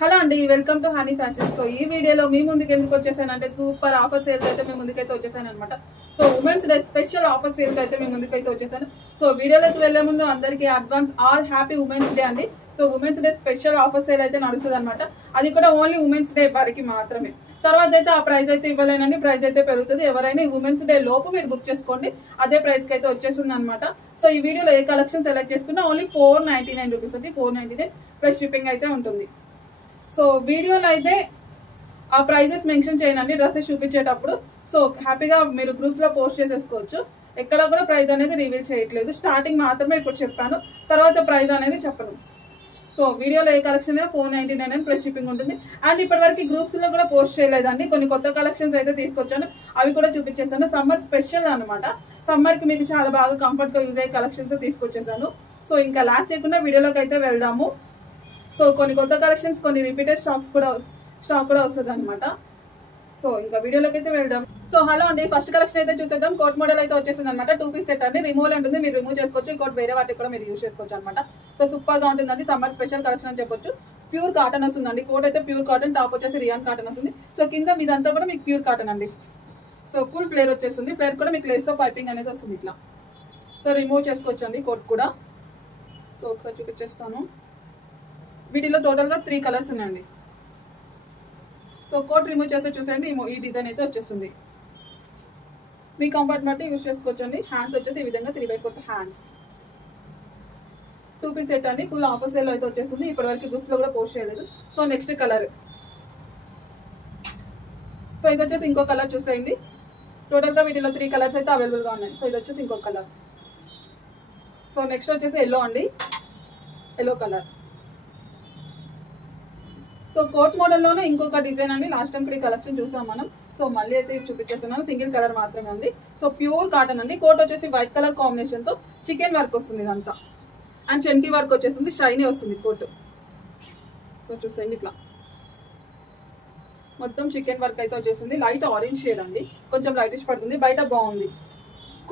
Hello అండి, welcome to honey fashion. So ఈ వీడియోలో మీ ముందుకు ఎందుకు వచ్చేసానంటే సూపర్ ఆఫర్ సేల్స్ అయితే మీ ముందుకైతే వచ్చేసాను అనమాట. So women's day special offer sales అయితే మీ ముందుకైతే వచ్చేసాను. సో వీడియోలోకి వెళ్లే ముందు అందరికీ advance all happy women's day అండి. So women's day special offer sale అయితే నడుస్తుంది అనమాట. అది కూడా ఓన్లీ ఉమెన్స్ డే వారికి మాత్రమే. తర్వాత అయితే ఆ ప్రైస్ అయితే ఇవ్వలేనండి, ప్రైస్ అయితే పెరుగుతుంది. ఎవరైనా ఉమెన్స్ డే లోపు మీరు బుక్ చేసుకోండి, అదే ప్రైస్ కి అయితే వచ్చేస్తుంది అనమాట. సో ఈ వీడియోలో ఏ కలెక్షన్ సెలెక్ట్ చేసుకున్నా ఓన్లీ 499 రూపీస్ అండి. 499 ప్లస్ షిప్పింగ్ అయితే ఉంటుంది. సో వీడియోలో అయితే ఆ ప్రైజెస్ మెన్షన్ చేయనండి డ్రెస్సెస్ చూపించేటప్పుడు. సో హ్యాపీగా మీరు గ్రూప్స్లో పోస్ట్ చేసేసుకోవచ్చు. ఎక్కడ కూడా ప్రైస్ అనేది రివీల్ చేయట్లేదు, స్టార్టింగ్ మాత్రమే ఇప్పుడు చెప్పాను, తర్వాత ప్రైస్ అనేది చెప్పను. సో వీడియోలో ఏ కలెక్షన్ అయినా 499 ప్లస్ షిప్పింగ్ ఉంటుంది. అండ్ ఇప్పటివరకు గ్రూప్స్లో కూడా పోస్ట్ చేయలేదండి, కొన్ని కొత్త కలెక్షన్స్ అయితే తీసుకొచ్చాను, అవి కూడా చూపించేసాను. సమ్మర్ స్పెషల్ అనమాట. సమ్మర్కి మీకు చాలా బాగా కంఫర్ట్గా యూజ్ అయ్యే కలెక్షన్స్ తీసుకొచ్చేసాను. సో ఇంకా లాక్ చేయకుండా వీడియోలోకి అయితే వెళ్దాము. సో కొన్ని కొత్త కలెక్షన్స్, కొన్ని రిపీటెడ్ స్టాక్ కూడా వస్తుంది అనమాట. సో ఇంకా వీడియోలోకి అయితే వెళ్దాం. సో హలో అండి, ఫస్ట్ కలెక్షన్ అయితే చూసేద్దాం. కోట్ మోడల్ అయితే వచ్చేసింది అనమాట. 2 పీస్ సెట్ అండి. రిమూవల్ ఉంటుంది, మీరు రిమూవ్ చేసుకోవచ్చు. ఈ కోట్ వేరే వాటికి కూడా మీరు యూజ్ చేసుకోవచ్చు అనమాట. సో సూపర్ గా ఉంటుందండి, సమ్మర్ స్పెషల్ కలెక్షన్ అని చెప్పొచ్చు. ప్యూర్ కాటన్ వస్తుందండి. కోట్ అయితే ప్యూర్ కాటన్, టాప్ వచ్చేసి రియాన్ కాటన్ వస్తుంది. సో కింద మీదంతా కూడా మీకు ప్యూర్ కాటన్ అండి. సో ఫుల్ ఫ్లేర్ వచ్చేస్తుంది. ఫ్లేర్ కూడా మీకు లేస్ తో పైపింగ్ అనేది వస్తుంది ఇట్లా. సో రిమూవ్ చేసుకోవచ్చు అండి కోట్ కూడా. సో ఒకసారి చూపించేస్తాను. వీటిలో టోటల్ గా 3 కలర్స్ ఉన్నాయండి. సో కోట్ రిమూవ్ చేస్తే చూసేయండి, ఈ డిజైన్ అయితే వచ్చేస్తుంది. మీ కంఫర్ట్ బట్టి యూజ్ చేసుకోవచ్చు అండి. హ్యాండ్స్ వచ్చేసి ఈ విధంగా 3/4 హ్యాండ్స్. 2 పీస్ సెట్ అండి. ఫుల్ ఆఫర్ సేల్ అయితే వచ్చేస్తుంది. ఇప్పటివరకు గ్రూప్స్ లో కూడా పోస్ట్ చేయలేదు. So next colour. సో ఇది వచ్చేసి ఇంకో కలర్ చూసేయండి. టోటల్ గా వీటిలో 3 కలర్స్ అయితే అవైలబుల్ గా ఉన్నాయి. సో ఇది వచ్చేసి ఇంకో కలర్. సో నెక్స్ట్ వచ్చేసి ఎల్లో అండి, ఎల్లో కలర్. సో కోట్ మోడల్లోనే ఇంకొక డిజైన్ అండి. లాస్ట్ టైం కూడా కలెక్షన్ చూసాం మనం. సో మళ్ళీ అయితే చూపించేస్తున్నాను. సింగిల్ కలర్ మాత్రమే ఉంది. సో ప్యూర్ కాటన్ అండి. కోట్ వచ్చేసి వైట్ కలర్ కాంబినేషన్ తో చికెన్ వర్క్ వస్తుంది ఇదంతా. అండ్ చెంకి వర్క్ వచ్చేసింది, షైనీ వస్తుంది కోట్. సో చూసేయండి ఇట్లా మొత్తం చికెన్ వర్క్ అయితే వచ్చేసింది. లైట్ ఆరెంజ్ షేడ్ అండి, కొంచెం లైటిష్ పడుతుంది. బయట బాగుంది.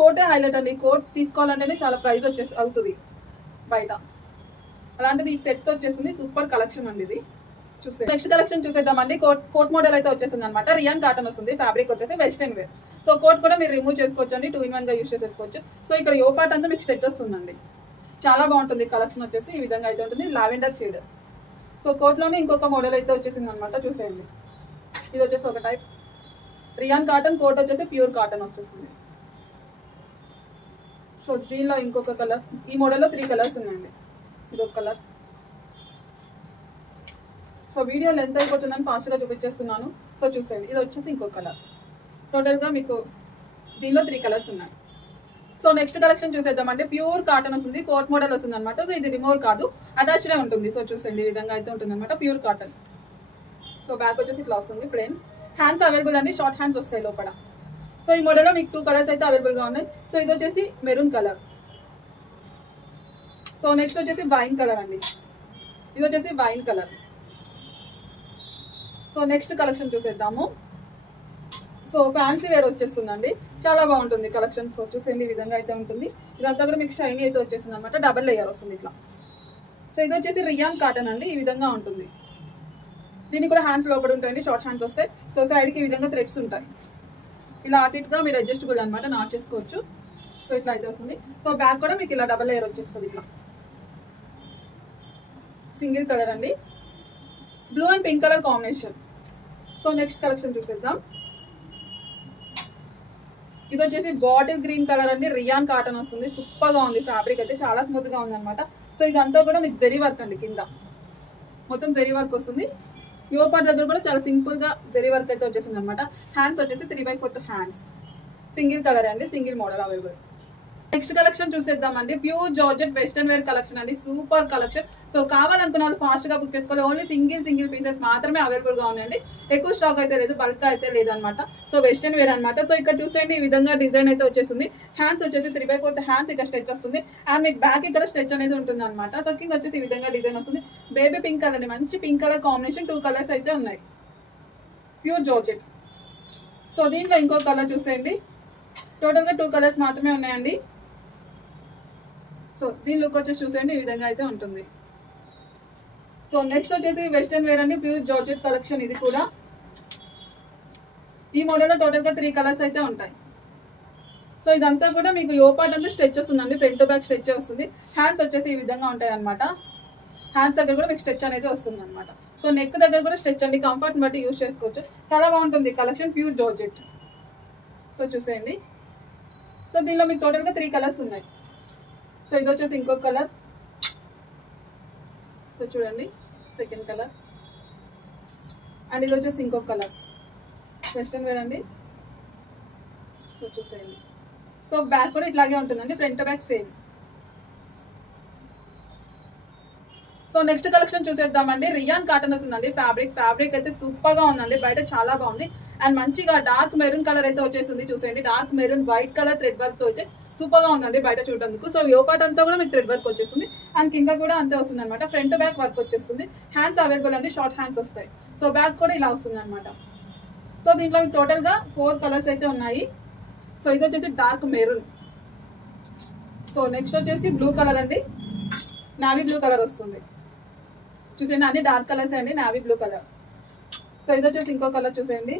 కోటే హైలైట్ అండి. కోట్ తీసుకోవాలంటేనే చాలా ప్రైస్ అవుతుంది బయట. అలాంటిది ఈ సెట్ వచ్చేసింది. సూపర్ కలెక్షన్ అండి ఇది. నెక్స్ట్ కలెక్షన్ చూసేద్దామండి. కోట్ మోడల్ అయితే వచ్చేసింది అనమాట. రియాన్ కాటన్ వస్తుంది. ఫ్యాబ్రిక్ వచ్చేసి వెస్టర్న్ వేర్. సో కోట్ కూడా మీరు రిమూవ్ చేసుకోవచ్చు అండి, 2 in 1 గా యూజ్ చేసేసుకోవచ్చు. సో ఇక్కడ యో పార్ట్ అంతా మీకు స్ట్రెచ్ వస్తుందండి. చాలా బాగుంటుంది కలెక్షన్ వచ్చేసి. ఈ విధంగా అయితే ఉంటుంది, లావెండర్ షేడ్. సో కోట్ లోనే ఇంకొక మోడల్ అయితే వచ్చేసింది అనమాట. చూసేయండి, ఇది వచ్చేసి ఒక టైప్ రియాన్ కాటన్. కోట్ వచ్చేసి ప్యూర్ కాటన్ వచ్చేసింది. సో దీనిలో ఇంకొక కలర్. ఈ మోడల్లో 3 కలర్స్ ఉన్నాయండి. ఇది ఒక కలర్. సో వీడియో లెంత్ అయిపోతుందని ఫాస్ట్గా చూపించేస్తున్నాను. సో చూసేయండి, ఇది వచ్చేసి ఇంకో కలర్. టోటల్గా మీకు దీనిలో 3 కలర్స్ ఉన్నాయి. సో నెక్స్ట్ కలెక్షన్ చూసేద్దామంటే ప్యూర్ కాటన్ వస్తుంది. కోట్ మోడల్ వస్తుంది అనమాట. సో ఇది రిమూవల్ కాదు, అటాచ్డే ఉంటుంది. సో చూసేయండి, ఈ విధంగా అయితే ఉంటుంది అనమాట. Pure cotton. సో బ్యాక్ వచ్చేసి ఇట్లా వస్తుంది ప్లెయిన్. హ్యాండ్స్ అవైలబుల్ అండి, షార్ట్ హ్యాండ్స్ వస్తాయి లోపల. సో ఈ మోడల్లో మీకు 2 కలర్స్ అయితే అవైలబుల్గా ఉన్నాయి. సో ఇది వచ్చేసి మెరూన్ కలర్. సో నెక్స్ట్ వచ్చేసి వైన్ కలర్ అండి. ఇది వచ్చేసి wine colour. So next collection చూసేద్దాము. సో ఫ్యాన్సీ వేర్ వచ్చేస్తుందండి, చాలా బాగుంటుంది కలెక్షన్. సో చూసేయండి, ఈ విధంగా అయితే ఉంటుంది. ఇదంతా కూడా మీకు షైనీ అయితే వచ్చేస్తుంది అనమాట. డబల్ లేయర్ వస్తుంది ఇట్లా. సో ఇది వచ్చేసి రియాన్ కాటన్ అండి. ఈ విధంగా ఉంటుంది. దీనికి కూడా హ్యాండ్స్ లోపల ఉంటాయండి, షార్ట్ హ్యాండ్స్ వస్తాయి. సో సైడ్కి ఈ విధంగా థ్రెడ్స్ ఉంటాయి. ఇలా అటు ఇటుగా మీరు అడ్జస్టబుల్ అనమాట, నాట్ చేసుకోవచ్చు. సో ఇట్లా అయితే వస్తుంది. సో బ్యాక్ కూడా మీకు ఇలా డబల్ లేయర్ వచ్చేస్తుంది ఇట్లా. సింగిల్ కలర్ అండి, blue and pink colour combination. So next collection చూసేద్దాం. ఇది వచ్చేసి బాటిల్ గ్రీన్ కలర్ అండి. రియాన్ కాటన్ వస్తుంది. సూపర్ గా ఉంది. ఫ్యాబ్రిక్ అయితే చాలా స్మూత్ గా ఉంది అనమాట. సో ఇదంతా కూడా మీకు జరీ వర్క్ అండి. కింద మొత్తం జరీ వర్క్ వస్తుంది. యో పార్ట్ దగ్గర కూడా చాలా సింపుల్ గా జరీ వర్క్ అయితే వచ్చేసింది అనమాట. హ్యాండ్స్ వచ్చేసి 3/4 హ్యాండ్స్. సింగిల్ కలర్ అండి, single model available. Next collection చూసేద్దామండి. Pure georgette western wear collection అండి. Super collection. సో కావాలనుకున్న వాళ్ళు ఫాస్ట్ గా బుక్ చేసుకోవాలి. ఓన్లీ సింగిల్ పీసెస్ మాత్రమే అవైలబుల్ గా ఉన్నాయండి. ఎక్కువ స్టాక్ అయితే లేదు, బల్క్ అయితే లేదనమాట. సో వెస్టర్న్ వేర్ అనమాట. సో ఇక్కడ చూసేయండి, ఈ విధంగా డిజైన్ అయితే వచ్చేసింది. హ్యాండ్స్ వచ్చేసి 3/4 హ్యాండ్స్ ఇక్కడ స్ట్రెచ్ వస్తుంది. అండ్ మీకు బ్యాక్ ఇక్కడ స్ట్రెచ్ అనేది ఉంటుంది అనమాట. సో కింద వచ్చేసి ఈ విధంగా డిజైన్ వస్తుంది. బేబీ పింక్ కలర్ అండి, మంచి పింక్ కలర్ కాంబినేషన్. 2 కలర్స్ అయితే ఉన్నాయి. Pure georgette. సో దీంట్లో ఇంకో కలర్ చూసేయండి. టోటల్ గా 2 కలర్స్ మాత్రమే ఉన్నాయండి. సో దీని లుక్ వచ్చేసి చూసేయండి, ఈ విధంగా అయితే ఉంటుంది. సో నెక్స్ట్ వచ్చేసి వెస్టర్న్ వేర్ అండి, ప్యూర్ జార్జెట్ కలెక్షన్. ఇది కూడా ఈ మోడల్ లో టోటల్ గా 3 కలర్స్ అయితే ఉంటాయి. సో ఇదంతా కూడా మీకు యో పార్ట్ అంతా స్ట్రెచ్ వస్తుందండి, ఫ్రంట్ టు బ్యాక్ స్ట్రెచ్ వస్తుంది. హ్యాండ్స్ వచ్చేసి ఈ విధంగా ఉంటాయి అనమాట. హ్యాండ్స్ దగ్గర కూడా మీకు స్ట్రెచ్ అనేది వస్తుంది అనమాట. సో నెక్ దగ్గర కూడా స్ట్రెచ్ అండి, కంఫర్ట్ బట్టి యూజ్ చేసుకోవచ్చు. చాలా బాగుంటుంది కలెక్షన్, ప్యూర్ జార్జెట్. సో చూసేయండి. సో దీనిలో మీకు టోటల్ గా 3 కలర్స్ ఉన్నాయి. సో ఇది వచ్చేసి ఇంకొక కలర్. సో చూడండి, సెకండ్ కలర్. అండ్ ఇది వచ్చేసి ఇంకొక కలర్, వెస్టర్న్ వేర్ అండి. సో చూసేయండి. సో బ్యాక్ కూడా ఇట్లాగే ఉంటుందండి, front back same. So next collection చూసేద్దామండి. రియాన్ కాటన్ వస్తుందండి. ఫ్యాబ్రిక్ అయితే సూపర్ గా ఉందండి, బయట చాలా బాగుంది. అండ్ మంచిగా డార్క్ మెరూన్ కలర్ అయితే వచ్చేసింది. చూసేయండి, dark maroon white colour thread work తో అయితే సూపర్ గా ఉందండి బయట చూడడానికి. సో యో పార్ట్ అంతా కూడా మీకు థ్రెడ్ వర్క్ వచ్చేస్తుంది. అండ్ కింద కూడా అంతే వస్తుంది అనమాట. ఫ్రంట్ బ్యాక్ వర్క్ వచ్చేస్తుంది. హ్యాండ్స్ అవైలబుల్ అండి, షార్ట్ హ్యాండ్స్ వస్తాయి. సో బ్యాక్ కూడా ఇలా వస్తుంది అనమాట. సో దీంట్లో మీకు టోటల్ గా 4 కలర్స్ అయితే ఉన్నాయి. సో ఇది వచ్చేసి డార్క్ మెరూన్. సో నెక్స్ట్ వచ్చేసి బ్లూ కలర్ అండి, నావీ బ్లూ కలర్ వస్తుంది. చూసేయండి, అన్ని డార్క్ కలర్స్ అండి, నావీ బ్లూ కలర్. సో ఇది వచ్చేసి ఇంకో కలర్ చూసేయండి.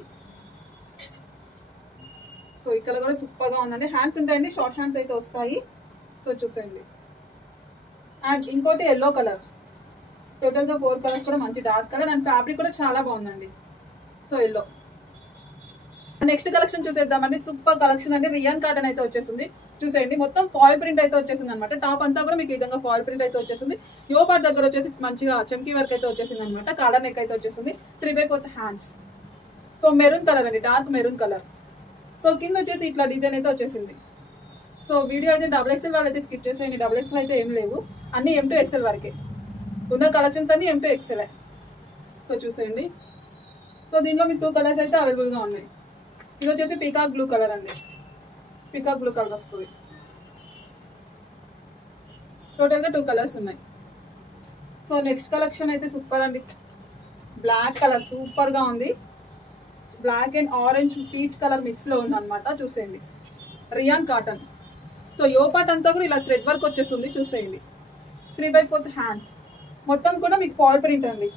సో ఈ కలర్ కూడా సూపర్ గా ఉందండి. హ్యాండ్స్ ఉంటాయండి, షార్ట్ హ్యాండ్స్ అయితే వస్తాయి. సో చూసేయండి. అండ్ ఇంకోటి ఎల్లో కలర్. టోటల్ గా 4 కలర్స్ కూడా మంచి డార్క్ కలర్. అండ్ ఫ్యాబ్రిక్ కూడా చాలా బాగుందండి. So yellow. నెక్స్ట్ కలెక్షన్ చూసేద్దామండి. సూపర్ కలెక్షన్ అండి, రియాన్ కాటన్ అయితే వచ్చేసింది. చూసేయండి, మొత్తం ఫాయిల్ ప్రింట్ అయితే వచ్చేసింది అనమాట. టాప్ అంతా కూడా మీకు ఈ విధంగా ఫాయిల్ ప్రింట్ అయితే వచ్చేసింది. యో పార్ట్ దగ్గర వచ్చేసి మంచిగా చమ్కీ వర్క్ అయితే వచ్చేసింది అనమాట. కాలర్ నెక్ అయితే వచ్చేసింది. 3/4 హ్యాండ్స్. సో మెరూన్ కలర్ అండి, డార్క్ మెరూన్ కలర్. సో కింద వచ్చేసి ఇట్లా డిజైన్ అయితే వచ్చేసింది. సో వీడియో అయితే XXL వాళ్ళైతే స్కిప్ చేసేయండి. XXL అయితే ఏం లేవు, అన్ని M to XL వరకే ఉన్న కలెక్షన్స్ అన్ని M to XL. సో చూసేయండి. సో దీనిలో మీకు 2 కలర్స్ అయితే అవైలబుల్ గా ఉన్నాయి. ఇది వచ్చేసి పీకాక్ బ్లూ కలర్ అండి, పీకాక్ బ్లూ కలర్ వస్తుంది. టోటల్ గా 2 కలర్స్ ఉన్నాయి. సో నెక్స్ట్ కలెక్షన్ అయితే సూపర్ అండి, బ్లాక్ కలర్ సూపర్ గా ఉంది. Black and orange peach colour mix లో ఉంది అనమాట. చూసేయండి, రియాన్ కాటన్. సో యో పార్ట్ అంతా కూడా ఇలా థ్రెడ్ వర్క్ వచ్చేస్తుంది. చూసేయండి, 3/4 హ్యాండ్స్. మొత్తం కూడా మీకు ఫాయిల్ ప్రింట్ అండి,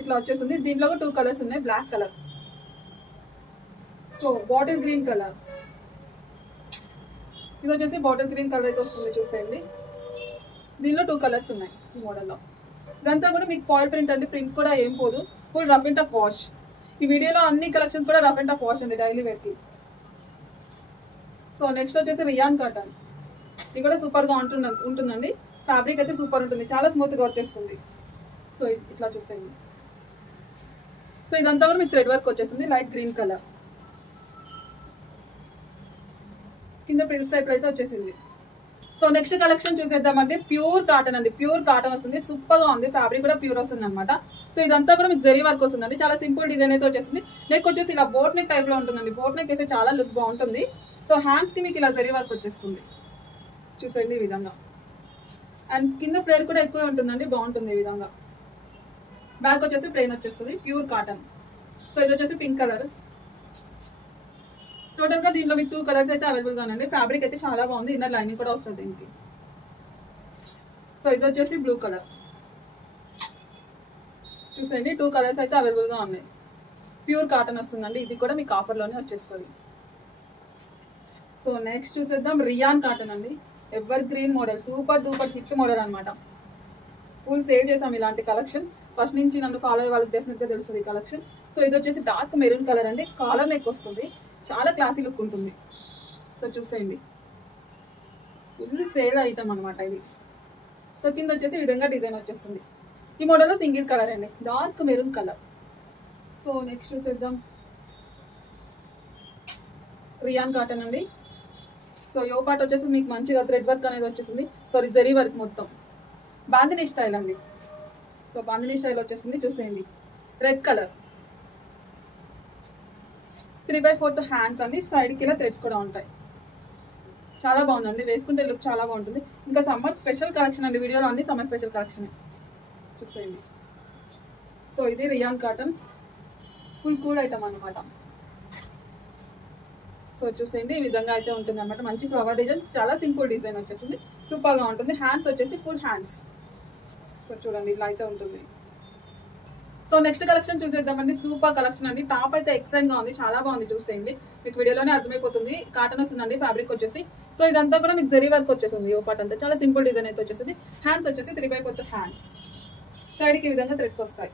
ఇట్లా వచ్చేస్తుంది. దీంట్లో కూడా 2 కలర్స్ ఉన్నాయి, black colour. So bottle green colour. ఇది వచ్చేసి బాటిల్ గ్రీన్ కలర్ అయితే వస్తుంది. చూసేయండి, దీనిలో 2 కలర్స్ ఉన్నాయి ఈ మోడల్లో. ఇదంతా కూడా మీకు ఫాయిల్ ప్రింట్ అండి, ప్రింట్ కూడా ఏం పోదు, full rough and tough wash. ఈ వీడియోలో అన్ని కలెక్షన్స్ కూడా రఫ్ అండ్ టఫ్ వాష్ అండి, డైలీ వేర్కి. సో నెక్స్ట్ వచ్చేసి రియాన్ కాటన్. ఇది కూడా సూపర్ గా ఉంటుందండి. ఫ్యాబ్రిక్ అయితే సూపర్ ఉంటుంది, చాలా స్మూత్ గా వచ్చేస్తుంది. సో ఇట్లా చూసేయండి. సో ఇదంతా కూడా మీకు థ్రెడ్ వర్క్ వచ్చేస్తుంది, లైట్ గ్రీన్ కలర్. కింద ప్రిల్స్ టైప్ అయితే వచ్చేసింది. సో నెక్స్ట్ కలెక్షన్ చూసేద్దామంటే ప్యూర్ కాటన్ అండి, ప్యూర్ కాటన్ వస్తుంది. సూపర్ గా ఉంది, ఫ్యాబ్రిక్ కూడా ప్యూర్ వస్తుంది అనమాట. సో ఇదంతా కూడా మీకు జరీ వర్క్ వస్తుందండి, చాలా సింపుల్ డిజైన్ అయితే వచ్చేసింది. నెక్ వచ్చేసి ఇలా బోట్ నెక్ టైప్ లో ఉంటుందండి. బోట్ నెక్ వేస్తే చాలా లుక్ బాగుంటుంది. సో హ్యాండ్స్ కి మీకు ఇలా జరీ వర్క్ వచ్చేస్తుంది. చూసేయండి ఈ విధంగా. అండ్ కింద ఫ్లేర్ కూడా ఎక్కువ ఉంటుందండి, బాగుంటుంది ఈ విధంగా. బ్యాక్ వచ్చేసి ప్లెయిన్ వచ్చేస్తుంది, ప్యూర్ కాటన్. సో ఇది వచ్చేసి పింక్ కలర్. టోటల్ గా దీనిలో మీకు 2 కలర్స్ అయితే అవైలబుల్ గా ఉందండి. ఫ్యాబ్రిక్ అయితే చాలా బాగుంది, ఇన్నర్ లైనింగ్ కూడా వస్తుంది దీనికి. సో ఇది వచ్చేసి బ్లూ కలర్. చూసేయండి, 2 కలర్స్ అయితే అవైలబుల్ గా ఉన్నాయి. ప్యూర్ కాటన్ వస్తుందండి, ఇది కూడా మీకు ఆఫర్ లోనే వచ్చేస్తుంది. సో నెక్స్ట్ చూసేద్దాం, రియాన్ కాటన్ అండి. Ever green model, super duper hit model అనమాట. ఫుల్ సేల్ చేసాం ఇలాంటి కలెక్షన్. ఫస్ట్ నుంచి నన్ను ఫాలో అయ్యే వాళ్ళకి డెఫినెట్ గా తెలుస్తుంది ఈ కలెక్షన్. సో ఇది వచ్చేసి డార్క్ మెరూన్ కలర్ అండి, కాలర్ నెక్ వస్తుంది, చాలా క్లాసీ లుక్ ఉంటుంది. సో చూసేయండి, ఫుల్ సేల్ ఐటమ్ అనమాట ఇది. సో కింద వచ్చేసి ఈ విధంగా డిజైన్ వచ్చేస్తుంది. ఈ మోడల్లో సింగిల్ కలర్ అండి, dark maroon colour. So next చూసేద్దాం, రియాన్ కాటన్ అండి. సో యో పార్ట్ వచ్చేసి మీకు మంచిగా థ్రెడ్ వర్క్ అనేది వచ్చేసింది. సారీ, జరీ వర్క్ మొత్తం బాందినీ స్టైల్ అండి. సో బాందినీ స్టైల్ వచ్చేసింది. చూసేయండి, రెడ్ కలర్, 3/4 హ్యాండ్స్ అండి. సైడ్కి ఇలా థ్రెడ్స్ కూడా ఉంటాయి. చాలా బాగుందండి, వేసుకుంటే లుక్ చాలా బాగుంటుంది. ఇంకా సమ్మర్ స్పెషల్ కలెక్షన్ అండి, వీడియోలో అన్ని సమ్మర్ స్పెషల్ కలెక్షన్. చూసేయండి. సో ఇది rayon cotton, full cool item అనమాట. సో చూసేయండి, ఈ విధంగా అయితే ఉంటుంది అనమాట. మంచి ఫ్లవర్ డిజైన్, చాలా సింపుల్ డిజైన్ వచ్చేసింది, సూపర్గా ఉంటుంది. హ్యాండ్స్ వచ్చేసి ఫుల్ హ్యాండ్స్. సో చూడండి ఇలా అయితే ఉంటుంది. సో నెక్స్ట్ కలెక్షన్ చూసేద్దామండి. సూపర్ కలెక్షన్ అండి. టాప్ అయితే ఎక్సలెంట్ గా ఉంది, చాలా బాగుంది. చూసేయండి, మీకు వీడియోలోనే అర్థమైపోతుంది. కాటన్ వస్తుందండి ఫ్యాబ్రిక్ వచ్చేసి. సో ఇదంతా కూడా మీకు జరీ వర్క్ వచ్చేసింది. ఓ పార్ట్ అంతా చాలా సింపుల్ డిజైన్ అయితే వచ్చేసింది. హ్యాండ్స్ వచ్చేసి 3/4 హ్యాండ్స్, సైడ్ కి ఈ విధంగా థ్రెడ్స్ వస్తాయి.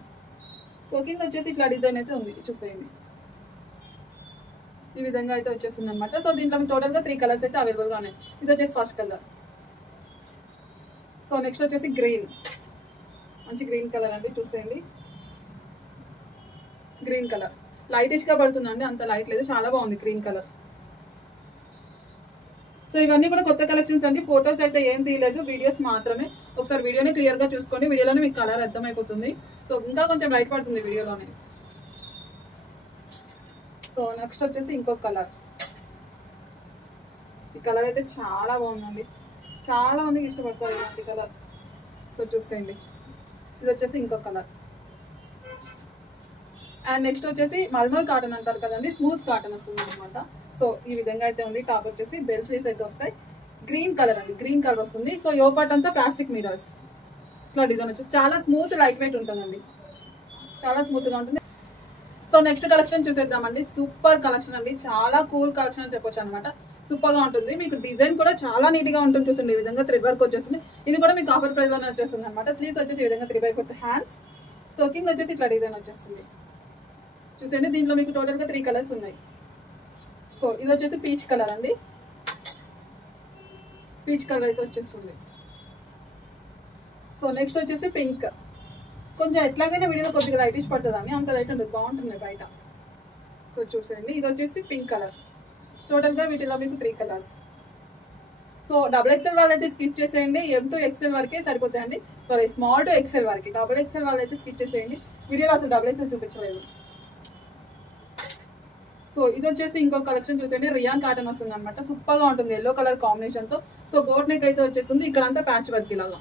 సో కింద వచ్చేసి ఇట్లా డిజైన్ అయితే ఉంది, చూసేయండి. ఈ విధంగా అయితే వచ్చేస్తుంది అనమాట. సో దీంట్లో టోటల్ గా 3 కలర్స్ అయితే అవైలబుల్ గా ఉన్నాయి. ఇది వచ్చేసి ఫస్ట్ కలర్. సో నెక్స్ట్ వచ్చేసి గ్రీన్, మంచి గ్రీన్ కలర్ అండి. చూసేయండి, గ్రీన్ కలర్ లైటిష్ గా పడుతుందండి, అంత లైట్ లేదు, చాలా బాగుంది గ్రీన్ కలర్. సో ఇవన్నీ కూడా కొత్త కలెక్షన్స్ అండి. ఫొటోస్ అయితే ఏం తీయలేదు, వీడియోస్ మాత్రమే. ఒకసారి వీడియోని క్లియర్ గా చూసుకోండి, వీడియోలోనే మీకు కలర్ అర్థమైపోతుంది. సో ఇంకా కొంచెం లైట్ పడుతుంది వీడియోలోనే. సో నెక్స్ట్ వచ్చేసి ఇంకొక కలర్. ఈ కలర్ అయితే చాలా బాగుందండి, చాలా మందికి ఇష్టపడతారు ఇలాంటి కలర్. సో చూసేయండి, ఇది వచ్చేసి ఇంకొక కలర్. అండ్ నెక్స్ట్ వచ్చేసి మల్మల్ కాటన్ అంటారు కదండి, స్మూత్ కాటన్ వస్తుంది అనమాట. సో ఈ విధంగా అయితే ఉంది. టాప్ వచ్చేసి బెల్ స్లీవ్స్ అయితే వస్తాయి. గ్రీన్ కలర్ అండి, గ్రీన్ కలర్ వస్తుంది. సో యో పార్ట్ అంతా ప్లాస్టిక్ మిరర్స్, ఇట్లా డిజైన్ వచ్చి చాలా స్మూత్ లైట్ వెయిట్ ఉంటుందండి, చాలా స్మూత్ గా ఉంటుంది. సో నెక్స్ట్ కలెక్షన్ చూసేద్దామండి. సూపర్ కలెక్షన్ అండి, చాలా కూల్ కలెక్షన్ అని చెప్పొచ్చు అనమాట. సూపర్ గా ఉంటుంది. మీకు డిజైన్ కూడా చాలా నీట్ గా ఉంటుంది. చూసండి, ఈ విధంగా థ్రెడ్ వర్క్ వచ్చేస్తుంది. ఇది కూడా మీకు ఆఫర్ ప్రైస్ లోనే వచ్చేస్తుంది అనమాట. స్లీవ్స్ వచ్చేసి ఈ విధంగా 3/4 హ్యాండ్స్. సో కింద వచ్చేసి ఇట్లా డిజైన్ వచ్చేస్తుంది. చూసండి, దీంట్లో మీకు టోటల్ గా 3 కలర్స్ ఉన్నాయి. సో ఇది వచ్చేసి పీచ్ కలర్ అండి, పీచ్ కలర్ అయితే వచ్చేస్తుంది. సో నెక్స్ట్ వచ్చేసి పింక్. కొంచెం ఎట్లాగైనా వీడియోలో కొద్దిగా లైటిష్ పడుతుంది అని, అంత లైట్ ఉంటుంది, బాగుంటుంది బయట. సో చూసేయండి, ఇది వచ్చేసి పింక్ కలర్. టోటల్ గా వీటిలో మీకు 3 కలర్స్. సో XXL వాళ్ళైతే స్కిప్ చేసేయండి, M to XL వరకే సరిపోతాయండి. సారీ, స్మాల్ టు XL వరకు. XXL వాళ్ళైతే స్కిప్ చేసేయండి, వీడియోలో అసలు XXL చూపించలేదు. సో ఇది వచ్చేసి ఇంకో కలెక్షన్ చూసేయండి. రియాన్ కాటన్ వస్తుంది అనమాట, సూపర్ గా ఉంటుంది ఎల్లో కలర్ కాంబినేషన్ తో. సో బోట్ నెక్ అయితే వచ్చేస్తుంది. ఇక్కడ అంతా ప్యాచ్ వర్క్, ఇలాగా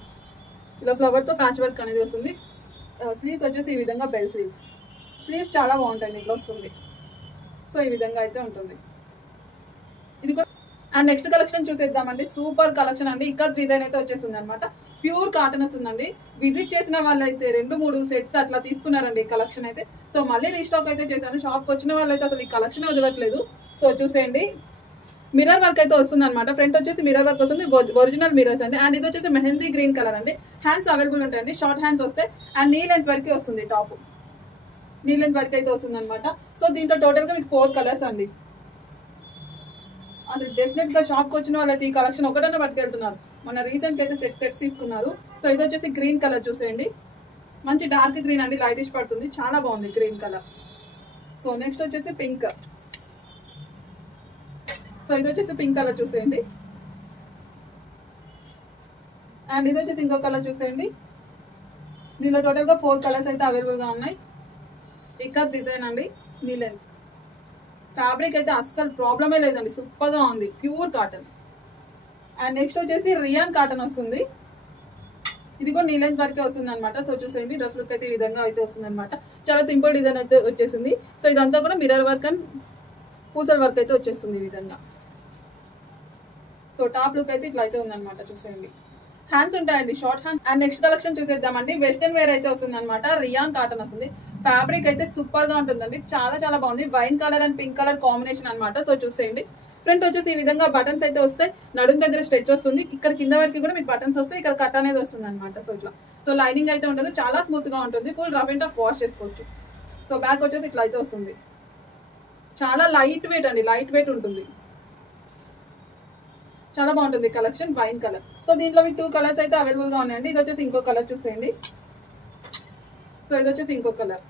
ఇలా ఫ్లవర్ తో ప్యాచ్ వర్క్ అనేది వస్తుంది. స్లీవ్స్ వచ్చేసి ఈ విధంగా బెల్ స్లీవ్స్. స్లీవ్స్ చాలా బాగుంటాయి, ఇట్లా వస్తుంది. సో ఈ విధంగా అయితే ఉంటుంది ఇది కూడా. అండ్ నెక్స్ట్ కలెక్షన్ చూసేద్దామండి. సూపర్ కలెక్షన్ అండి. ఇక్కడ డిజైన్ అయితే వచ్చేస్తుంది అనమాట. ప్యూర్ కాటన్ వస్తుందండి. విజిట్ చేసిన వాళ్ళైతే 2-3 సెట్స్ అట్లా తీసుకున్నారండి ఈ కలెక్షన్ అయితే. సో మళ్ళీ రీస్టాక్ అయితే చేశాను. షాప్కి వచ్చిన వాళ్ళైతే అసలు ఈ కలెక్షన్ వదలట్లేదు. సో చూసేయండి, మిర్రర్ వర్క్ అయితే వస్తుంది అనమాట. ఫ్రంట్ వచ్చేసి మిర్రర్ వర్క్ వస్తుంది, ఒరిజినల్ మిర్రర్స్ అండి. అండ్ ఇది వచ్చేసి మెహందీ గ్రీన్ కలర్ అండి. హ్యాండ్స్ అవైలబుల్ ఉంటాయండి, షార్ట్ హ్యాండ్స్ వస్తాయి. అండ్ నీ లెంత్ వరకే వస్తుంది, టాప్ నీ లెంత్ వరకు అయితే వస్తుంది అనమాట. సో దీంట్లో టోటల్ గా మీకు 4 కలర్స్ అండి. అసలు డెఫినెట్ గా షాప్కి వచ్చిన వాళ్ళైతే ఈ కలెక్షన్ ఒకటన్నా పట్టుకెళ్తున్నారు. మన రీసెంట్ అయితే సెట్స్ తీసుకున్నారు. సో ఇది వచ్చేసి గ్రీన్ కలర్. చూసేయండి, మంచి డార్క్ గ్రీన్ అండి, లైటిష్ పడుతుంది, చాలా బాగుంది గ్రీన్ కలర్. సో నెక్స్ట్ వచ్చేసి పింక్. సో ఇది వచ్చేసి పింక్ కలర్ చూసేయండి. అండ్ ఇది వచ్చేసి ఇంకో కలర్ చూసేయండి. దీనిలో టోటల్ గా 4 కలర్స్ అయితే అవైలబుల్ గా ఉన్నాయి. ఇక్కడ డిజైన్ అండి, నీ లెంత్. ఫ్యాబ్రిక్ అయితే అస్సలు ప్రాబ్లమే లేదండి, సూపర్ గా ఉంది, ప్యూర్ కాటన్. అండ్ నెక్స్ట్ వచ్చేసి రియాన్ కాటన్ వస్తుంది. ఇది కూడా నీ లెంత్ వరకే వస్తుంది అనమాట. సో చూసేయండి, డ్రెస్ లుక్ అయితే ఈ విధంగా అయితే వస్తుంది అనమాట. చాలా సింపుల్ డిజైన్ అయితే వచ్చేసింది. సో ఇదంతా కూడా మిర్రర్ వర్క్ అండ్ పూసల వర్క్ అయితే వచ్చేస్తుంది ఈ విధంగా. సో టాప్ లుక్ అయితే ఇట్లా అయితే ఉందన్నమాట. చూసేయండి, హ్యాండ్స్ ఉంటాయండి, short hands. And next collection చూసేద్దామండి. వెస్టర్న్ వేర్ అయితే వస్తుంది అనమాట. రియాన్ కాటన్ వస్తుంది. ఫ్యాబ్రిక్ అయితే సూపర్ గా ఉంటుందండి, చాలా చాలా బాగుంది. Wine colour and pink colour combination అనమాట. సో చూసేయండి, ఫ్రంట్ వచ్చేసి ఈ విధంగా బటన్స్ అయితే వస్తాయి. నడుం దగ్గర స్ట్రెచ్ వస్తుంది. ఇక్కడ కింద వరకు కూడా మీకు బటన్స్ వస్తాయి. ఇక్కడ కట్ అనేది వస్తుంది అనమాట. సో ఇట్లా, సో లైనింగ్ అయితే ఉండదు, చాలా స్మూత్ గా ఉంటుంది. Full rough and tough wash చేసుకోవచ్చు. సో బ్యాక్ వచ్చేసి ఇట్లా అయితే వస్తుంది. చాలా లైట్ వెయిట్ అండి, లైట్ వెయిట్ ఉంటుంది, చాలా బాగుంటుంది కలెక్షన్. Wine colour. సో దీంట్లో మీకు 2 కలర్స్ అయితే అవైలబుల్ గా ఉన్నాయండి. ఇది వచ్చేసి ఇంకో కలర్ చూసేయండి. సో ఇది వచ్చేసి ఇంకో కలర్.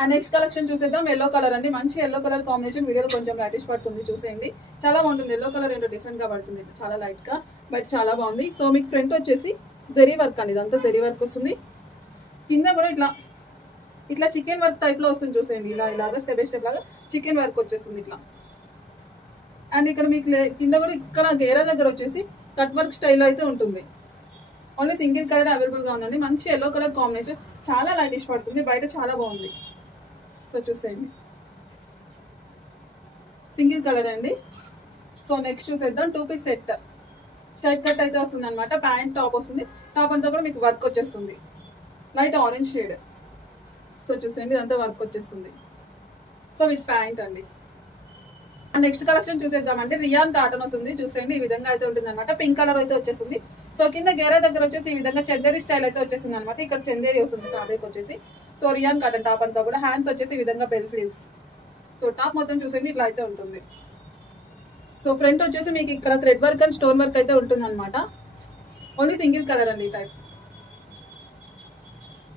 అండ్ నెక్స్ట్ కలెక్షన్ చూసేద్దాం. ఎల్లో కలర్ అండి, మంచి ఎల్లో కలర్ కాంబినేషన్. వీడియోలో కొంచెం లైటిష్ పడుతుంది, చూసేయండి, చాలా బాగుంటుంది. ఎల్లో కలర్ ఏంటో డిఫరెంట్ గా పడుతుంది, చాలా లైట్ గా, బట్ చాలా బాగుంది. సో మీకు ఫ్రంట్ వచ్చేసి జరీ వర్క్ అండి, ఇదంతా జరీ వర్క్ వస్తుంది. కింద కూడా ఇట్లా ఇట్లా చికెన్ వర్క్ టైప్ లో వస్తుంది. చూసేయండి, ఇలాగా స్టెప్ బై స్టెప్ లాగా చికెన్ వర్క్ వచ్చేస్తుంది ఇట్లా. అండ్ ఇక్కడ మీకు కింద కూడా ఇక్కడ గేరా దగ్గర వచ్చేసి కట్ వర్క్ స్టైల్లో అయితే ఉంటుంది. ఓన్లీ సింగిల్ కలర్ అవైలబుల్ గా ఉందండి. మంచి ఎల్లో కలర్ కాంబినేషన్, చాలా లైటిష్ పడుతుంది, బయట చాలా బాగుంది. సో చూసేయండి, సింగిల్ కలర్ అండి. సో నెక్స్ట్ చూసేద్దాం. 2 పీస్ సెట్ స్ట్రైట్ కట్ అయితే వస్తుంది అనమాట. ప్యాంట్ టాప్ వస్తుంది. టాప్ అంతా కూడా మీకు వర్క్ వచ్చేస్తుంది, లైట్ ఆరెంజ్ షేడ్. సో చూసేయండి ఇదంతా వర్క్ వచ్చేస్తుంది. సో విత్ ప్యాంట్ అండి. నెక్స్ట్ కలెక్షన్ చూసేద్దామంటే రియాన్ కాటన్ వస్తుంది. చూసేయండి ఈ విధంగా అయితే ఉంటుంది అనమాట. పింక్ కలర్ అయితే వచ్చేస్తుంది. సో కింద గేరా దగ్గర వచ్చేసి ఈ విధంగా చందేరి స్టైల్ అయితే వచ్చేసింది అనమాట. ఇక్కడ చందేరి వస్తుంది ఫ్యాబ్రిక్ వచ్చేసి. సో రియాన్ కాటన్ టాప్ అంతా కూడా. హ్యాండ్స్ వచ్చేసి ఈ విధంగా బెల్ స్లీవ్స్. సో టాప్ మొత్తం చూసేయండి ఇట్లా అయితే ఉంటుంది. సో ఫ్రంట్ వచ్చేసి మీకు ఇక్కడ thread work and stone work అయితే ఉంటుంది అనమాట. ఓన్లీ సింగిల్ కలర్ అండి ఈ టైప్.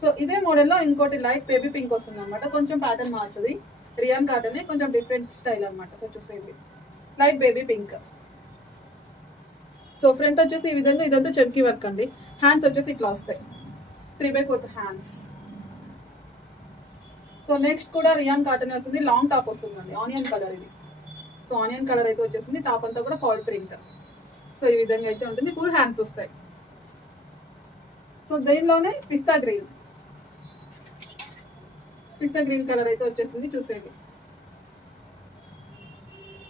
సో ఇదే మోడల్లో ఇంకోటి లైట్ బేబీ పింక్ వస్తుంది అనమాట. కొంచెం ప్యాటర్న్ మారుతుంది. రియాన్ కాటన్ కొంచెం డిఫరెంట్ స్టైల్ అనమాట. సో చూసేయండి light baby pink. So front వచ్చేసి ఈ విధంగా ఇదంతా చెమ్కీ వర్క్ అండి. హ్యాండ్స్ వచ్చేసి ఇట్లా వస్తాయి, 3/4 హ్యాండ్స్. సో నెక్స్ట్ కూడా రియాన్ కాటన్ వస్తుంది. లాంగ్ టాప్ వస్తుందండి, ఆనియన్ కలర్ ఇది. సో ఆనియన్ కలర్ అయితే వచ్చేసింది. టాప్ అంతా కూడా ఫాయిల్ ప్రింట్. సో ఈ విధంగా అయితే ఉంటుంది. ఫుల్ హ్యాండ్స్ వస్తాయి. సో దీనిలోనే పిస్తా గ్రీన్ కలర్ అయితే వచ్చేసింది. చూసేయండి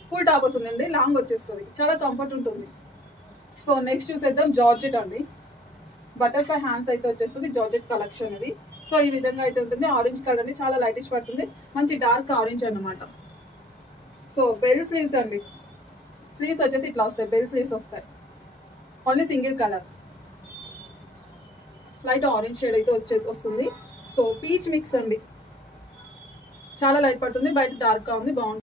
ఫుల్ టాప్ వస్తుందండి, లాంగ్ వచ్చేస్తుంది, చాలా కంఫర్ట్ ఉంటుంది. సో నెక్స్ట్ చూసేద్దాం జార్జెట్ అండి. బటర్ఫ్లై హ్యాండ్స్ అయితే వచ్చేస్తుంది. జార్జెట్ కలెక్షన్ ఇది. సో ఈ విధంగా అయితే ఉంటుంది. ఆరెంజ్ కలర్ అండి, చాలా లైటిష్ పడుతుంది. మంచి డార్క్ ఆరెంజ్ అన్నమాట. సో బెల్ స్లీవ్స్ అండి. స్లీవ్స్ వచ్చేసి ఇట్లా వస్తాయి, బెల్ స్లీవ్స్ వస్తాయి. Only single colour, light orange shade అయితే వస్తుంది. సో పీచ్ మిక్స్ అండి, చాలా లైట్ పడుతుంది. బయట డార్క్గా ఉంది, బాగుంటుంది.